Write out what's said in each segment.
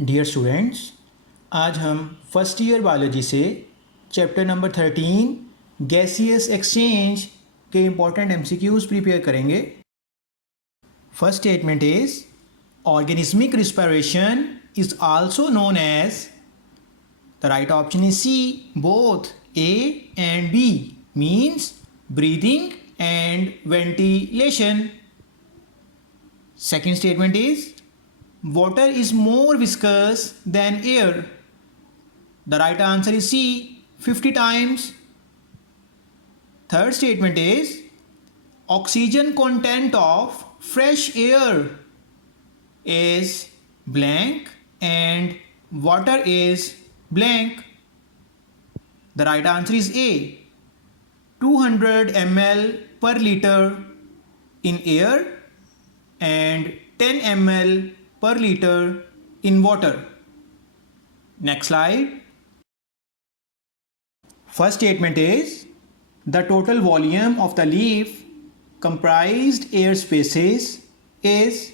Dear students, आज हम first year biology से चैप्टर नंबर 13 गैसियस एक्सचेंज के इम्पॉर्टेंट MCQs प्रिपेयर करेंगे। First statement is organismic respiration is also known as, the right option is C, both A and B, means breathing and ventilation. Second statement is water is more viscous than air. The right answer is C, 50 times. Third statement is oxygen content of fresh air is blank and water is blank. The right answer is A, 200 ml per liter in air and 10 ml per liter in water. Next slide. First statement is the total volume of the leaf comprised air spaces is,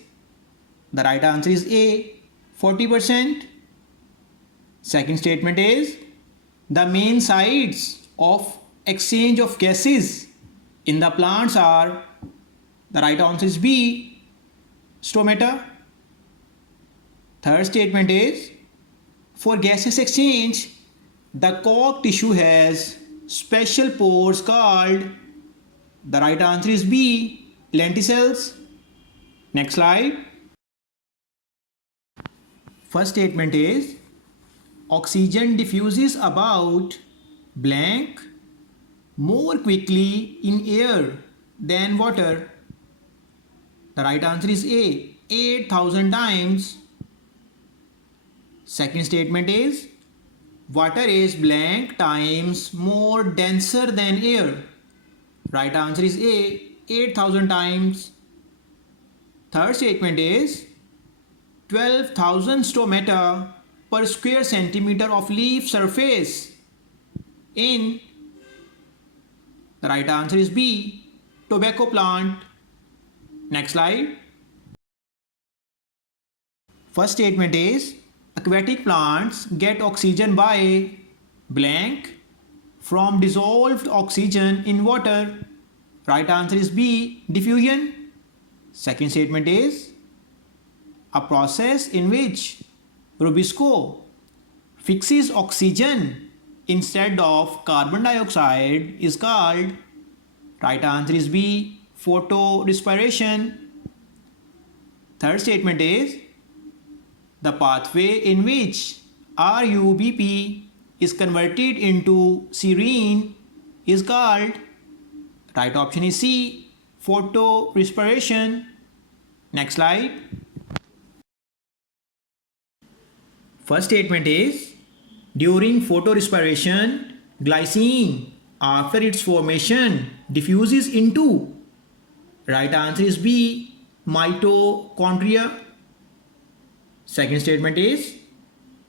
the right answer is A, 40%. Second statement is the main sites of exchange of gases in the plants are, the right answer is B, stomata. Third statement is for gaseous exchange the cork tissue has special pores called, the right answer is B, lenticels. Next slide. First statement is oxygen diffuses about blank more quickly in air than water. The right answer is A, 8,000 times. Second statement is water is blank times more denser than air. Right answer is A, 8,000 times. Third statement is 12,000 stomata per square centimeter of leaf surface in, the right answer is B, tobacco plant. Next slide. First statement is aquatic plants get oxygen by blank from dissolved oxygen in water. Right answer is B, diffusion. Second statement is a process in which Rubisco fixes oxygen instead of carbon dioxide is called, right answer is B, photorespiration. Third statement is the pathway in which RUBP is converted into serine is called, right option is C, photorespiration. Next slide. First statement is during photorespiration glycine after its formation diffuses into, right answer is B, mitochondria. Second statement is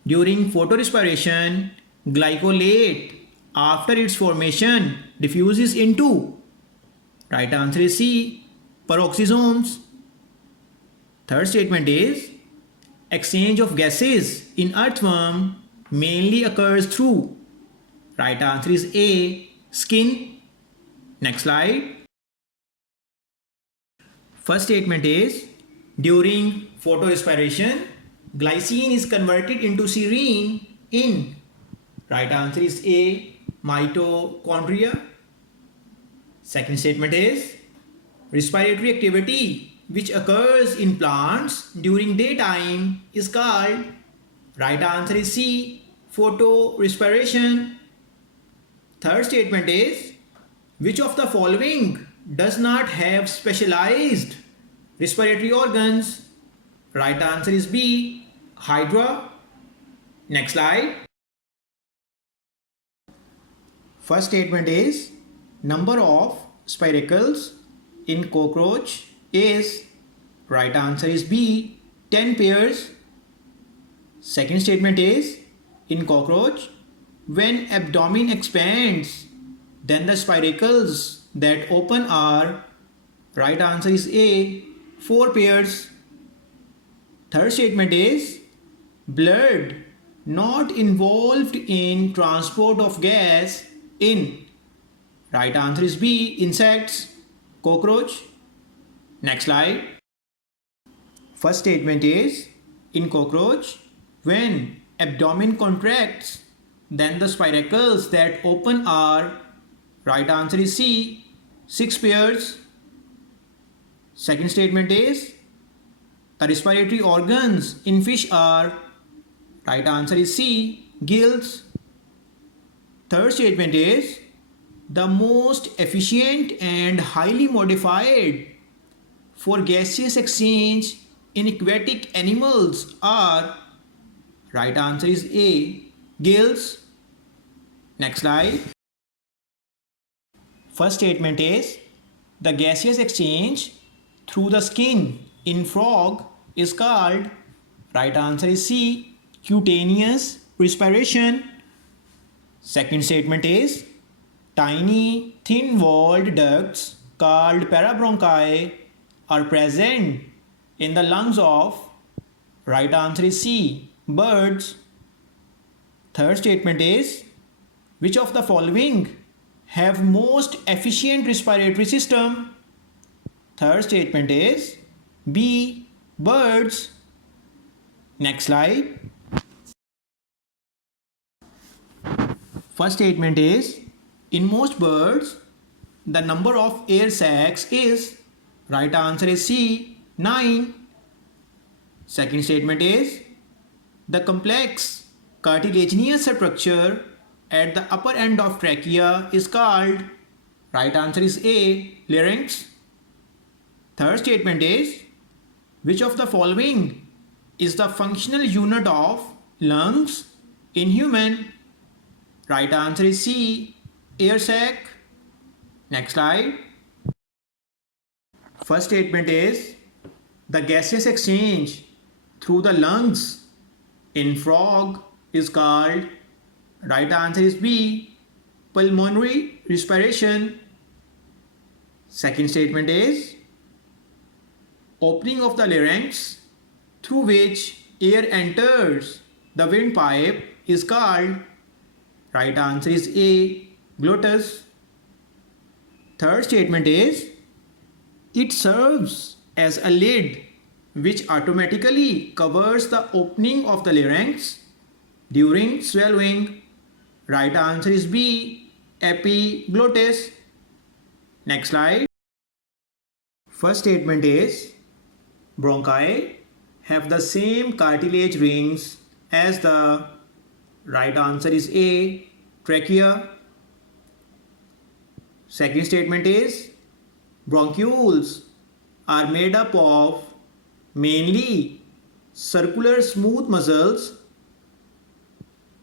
during photorespiration glycolate after its formation diffuses into, right answer is C, peroxisomes. Third statement is exchange of gases in earthworm mainly occurs through, right answer is A, skin. Next slide. First statement is during photorespiration glycine is converted into serine in, right answer is A, mitochondria. Second statement is respiratory activity which occurs in plants during daytime is called, right answer is C, photorespiration. Third statement is which of the following does not have specialized respiratory organs, right answer is B, hydra. Next slide. First statement is number of spiracles in cockroach is, right answer is B, 10 pairs. Second statement is in cockroach when abdomen expands then the spiracles that open are, right answer is A, 4 pairs. Third statement is Blood not involved in transport of gas in. Right answer is B. Insects, cockroach. Next slide. First statement is, in cockroach, when abdomen contracts, then the spiracles that open are. Right answer is C. 6 pairs. Second statement is, the respiratory organs in fish are. Right answer is C. Gills. Third statement is, the most efficient and highly modified for gaseous exchange in aquatic animals are. Right answer is A. Gills. Next slide. First statement is, the gaseous exchange through the skin in frog is called. Right answer is C. Cutaneous respiration. Second statement is, tiny thin-walled ducts called parabronchi are present in the lungs of. Right answer is C. Birds. Third statement is, which of the following have most efficient respiratory system? Third statement is B. Birds. Next slide. First statement is, in most birds, the number of air sacs is. Right answer is C. 9. Second statement is, the complex cartilaginous structure at the upper end of trachea is called. Right answer is A. Larynx. Third statement is, which of the following is the functional unit of lungs in human? Right answer is C. Air sac. Next slide. First statement is, the gaseous exchange through the lungs in frog is called. Right answer is B. Pulmonary respiration. Second statement is, opening of the larynx through which air enters the windpipe is called. Right answer is A. Glottis. Third statement is, it serves as a lid which automatically covers the opening of the larynx during swallowing. Right answer is B. Epiglottis. Next slide. First statement is, bronchi have the same cartilage rings as the. Right answer is A. Trachea. Second statement is, bronchioles are made up of mainly circular smooth muscles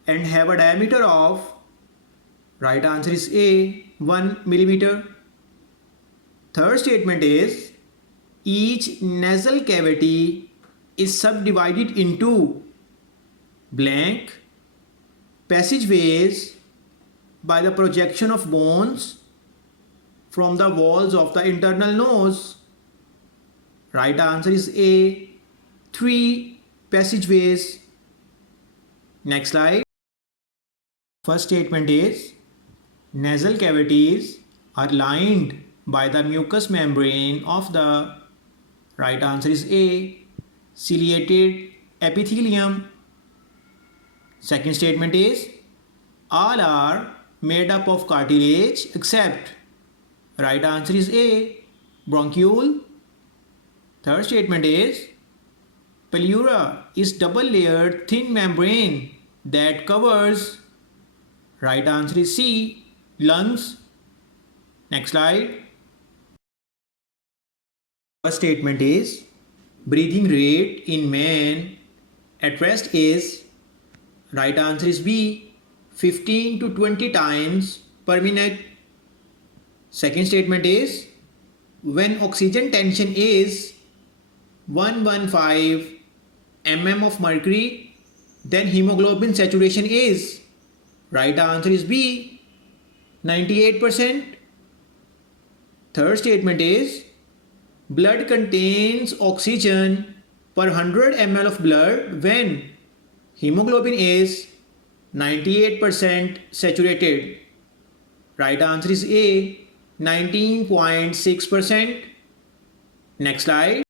and have a diameter of. Right answer is A. 1 millimeter. Third statement is, each nasal cavity is subdivided into blank passageways by the projection of bones from the walls of the internal nose. Right answer is A. 3 passageways. Next slide. First statement is, nasal cavities are lined by the mucous membrane of the. Right answer is A. Ciliated epithelium. Second statement is, all are made up of cartilage except. Right answer is A. Bronchiole. Third statement is, pleura is double layered thin membrane that covers. Right answer is C. Lungs. Next slide. First statement is, breathing rate in man at rest is. Right answer is B. 15 to 20 times per minute. Second statement is, when oxygen tension is 115 mm of mercury, then hemoglobin saturation is. Right answer is B. 98%. Third statement is, blood contains oxygen per 100 ml of blood when. Hemoglobin is 98% saturated. Right answer is A, 19.6%. Next slide.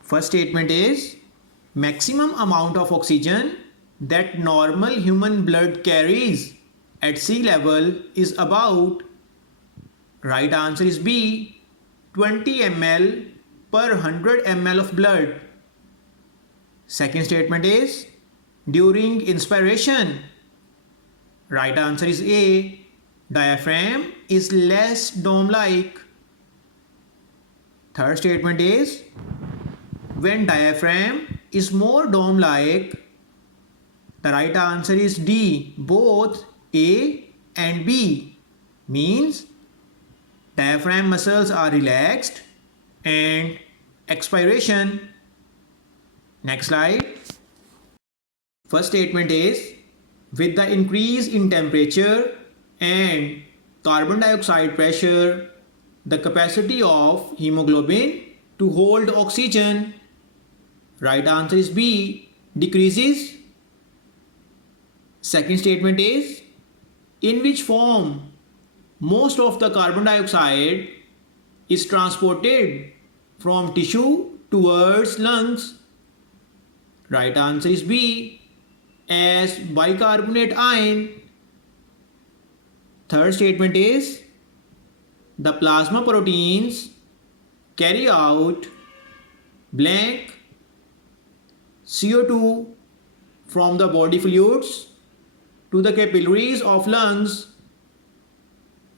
First statement is maximum amount of oxygen that normal human blood carries at sea level is about. Right answer is B, 20 ml per 100 ml of blood. Second statement is during inspiration. Right answer is A, diaphragm is less dome-like. Third statement is when diaphragm is more dome-like. The right answer is D, both A and B. Means diaphragm muscles are relaxed and expiration. Next slide. First statement is with the increase in temperature and carbon dioxide pressure, the capacity of hemoglobin to hold oxygen. Right answer is B, decreases. Second statement is in which form most of the carbon dioxide is transported from tissue towards lungs. Right answer is B, as bicarbonate ion. Third statement is the plasma proteins carry out blank CO2 from the body fluids to the capillaries of lungs.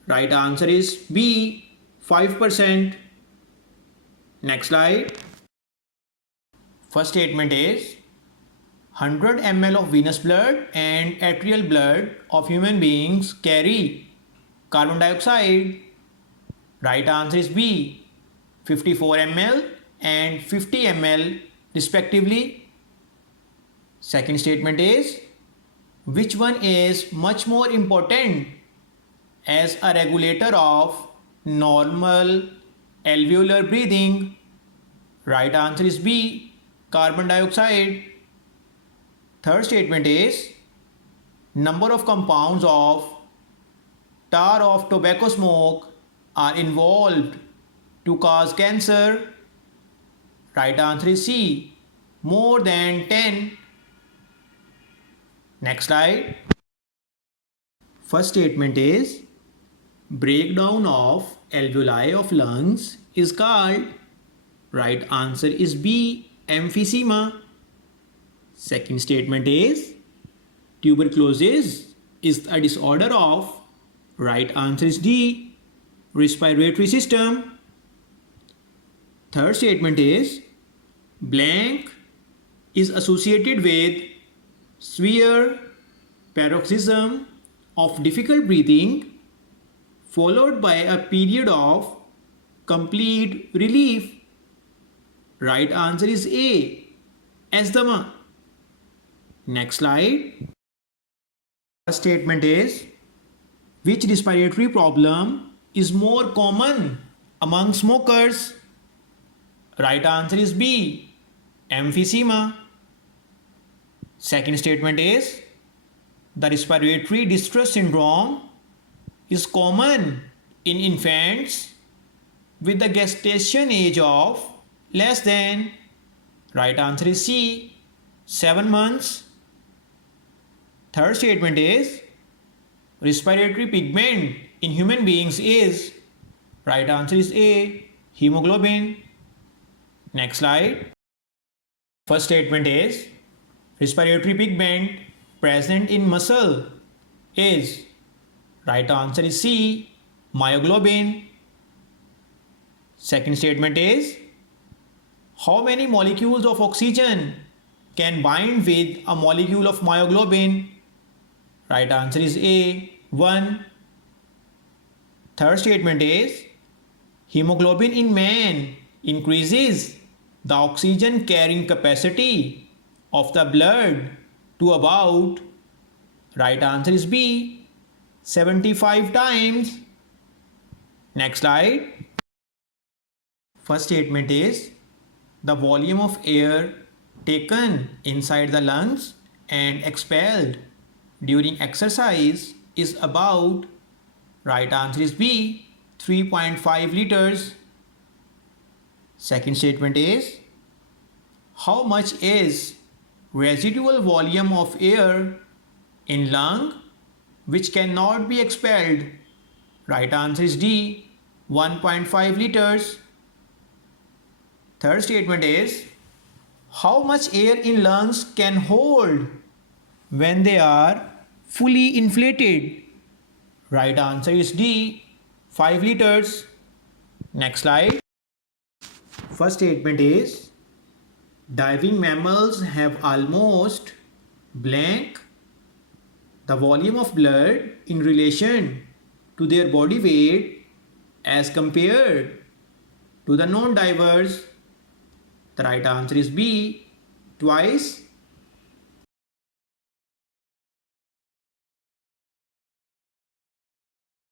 Right answer is B, 5%. Next slide. First statement is 100 ml of venous blood and arterial blood of human beings carry carbon dioxide. Right answer is B, 54 ml and 50 ml respectively. Second statement is which one is much more important as a regulator of normal alveolar breathing? Right answer is B, carbon dioxide. Third statement is number of compounds of tar of tobacco smoke are involved to cause cancer. Right answer is C, more than 10. Next slide. First statement is breakdown of alveoli of lungs is called. Right answer is B, emphysema. Second statement is tuberculosis is a disorder of. Right answer is D, respiratory system. Third statement is blank is associated with severe paroxysm of difficult breathing followed by a period of complete relief. Right answer is A, asthma. Next slide. First statement is which respiratory problem is more common among smokers? Right answer is B, emphysema. Second statement is the respiratory distress syndrome is common in infants with the gestation age of less than. Right answer is C, 7 months. Third statement is respiratory pigment in human beings is. Right answer is A, hemoglobin. Next slide. First statement is respiratory pigment present in muscle is. Right answer is C, myoglobin. Second statement is how many molecules of oxygen can bind with a molecule of myoglobin? Right answer is A, 1. Third statement is hemoglobin in man increases the oxygen carrying capacity of the blood to about. Right answer is B, 75 times. Next slide. First statement is the volume of air taken inside the lungs and expelled during exercise is about, right answer is B, 3.5 liters. Second statement is, how much is residual volume of air in lung which cannot be expelled? Right answer is D, 1.5 liters. Third statement is, how much air in lungs can hold when they are fully inflated? Right answer is D, 5 liters. Next slide. First statement is, diving mammals have almost blank the volume of blood in relation to their body weight as compared to the non-divers. The right answer is B, twice